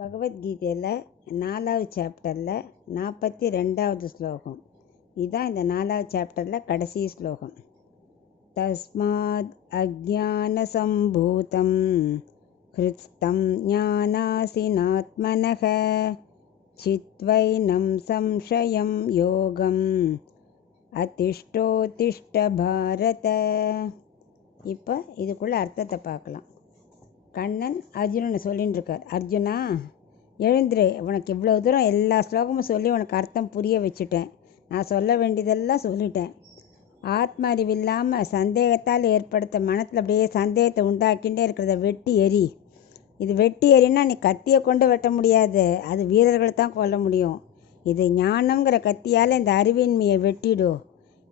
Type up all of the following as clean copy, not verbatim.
பகவத்கீதையில் 4வது சாப்டரில் 42வது ஸ்லோகம். இதுதான் இந்த 4வது சாப்டரில் கடைசி ஸ்லோகம். தஸ்மாத் அஜ்ஞான சம்பூதம் ஹிருத்ஸ்தம் ஞானாசினாத்மனஹ சித்வைனம் சம்சயம் யோகம் அதிஷ்டோதிஷ்ட பாரத. இப்போ இதுக்குள்ள அர்த்தத்தை பார்க்கலாம். கண்ணன் அர்ஜுனனை சொல்லின்னு இருக்கார். அர்ஜுனா, எழுந்துரு, உனக்கு இவ்வளோ தூரம் எல்லா ஸ்லோகமும் சொல்லி உனக்கு அர்த்தம் புரிய வச்சுட்டேன். நான் சொல்ல வேண்டியதெல்லாம் சொல்லிட்டேன். ஆத்ம அறிவில்லாமல் சந்தேகத்தால் ஏற்படுத்த மனத்தில் அப்படியே சந்தேகத்தை உண்டாக்கிட்டே இருக்கிறத வெட்டி எரி. இது வெட்டி எறினா நீ கத்தியை கொண்டு வெட்ட முடியாது, அது வீரர்களை தான் கொல்ல முடியும். இது ஞானங்கிற கத்தியால் இந்த அறிவின்மையை வெட்டிடும்.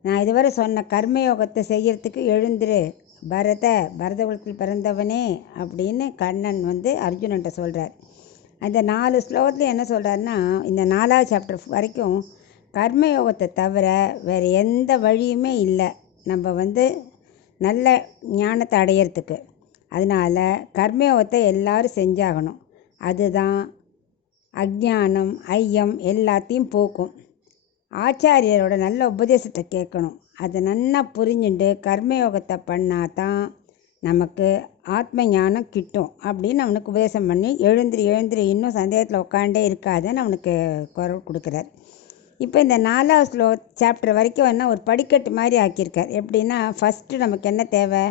நான் இதுவரை சொன்ன கர்மயோகத்தை செய்யறதுக்கு எழுந்துரு பரதகுலத்தில் பிறந்தவனே அப்படின்னு கண்ணன் அர்ஜுனன்ட்ட சொல்கிறார். அந்த 4 ஸ்லோகத்தில் என்ன சொல்கிறாருன்னா, இந்த 4வது சாப்டர் வரைக்கும் கர்மயோகத்தை தவிர வேறு எந்த வழியுமே இல்லை நம்ம நல்ல ஞானத்தை அடையிறதுக்கு. அதனால் கர்மயோகத்தை எல்லோரும் செஞ்சாகணும். அதுதான் அஜ்ஞானம் ஐயம் எல்லாத்தையும் போக்கும். ஆச்சாரியரோட நல்ல உபதேசத்தை கேட்கணும். அதை நல்லா புரிஞ்சுட்டு கர்மயோகத்தை பண்ணால் தான் நமக்கு ஆத்ம ஞானம் கிட்டும் அப்படின்னு அவனுக்கு உபதேசம் பண்ணி எழுந்திரி இன்னும் சந்தேகத்தில் உட்காண்டே இருக்காதுன்னு அவனுக்கு குரல் கொடுக்குறார். இப்போ இந்த 4வது சாப்டர் வரைக்கும் ஒரு படிக்கட்டு மாதிரி ஆக்கியிருக்கார். எப்படின்னா, ஃபஸ்ட்டு நமக்கு என்ன தேவை?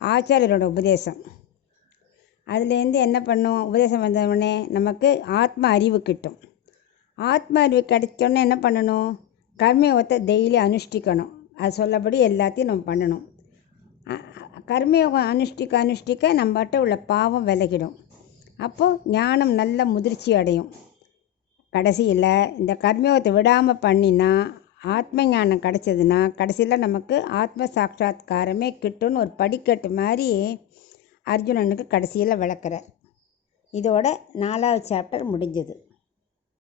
ஆச்சாரியரோட உபதேசம். அதுலேருந்து என்ன பண்ணும்? உபதேசம் வந்தவுடனே நமக்கு ஆத்ம அறிவு கிட்டும். ஆத்ம அறிவு கிடைச்சோன்னே என்ன பண்ணணும்? கர்மயோகத்தை டெய்லி அனுஷ்டிக்கணும். அது சொல்லபடி எல்லாத்தையும் நம்ம பண்ணணும். கர்மயோகம் அனுஷ்டிக்க நம்மகிட்ட உள்ள பாவம் விலகிடும். அப்போது ஞானம் நல்ல முதிர்ச்சி அடையும். கடைசியில் இந்த கர்மயோகத்தை விடாமல் பண்ணினா ஆத்ம ஞானம் கிடச்சதுன்னா கடைசியில் நமக்கு ஆத்ம சாட்சாத்காரமே கிட்டும்னு ஒரு படிக்கட்டு மாதிரி அர்ஜுனனுக்கு கடைசியில் விளக்குறார். இதோட 4வது சாப்டர் முடிஞ்சது.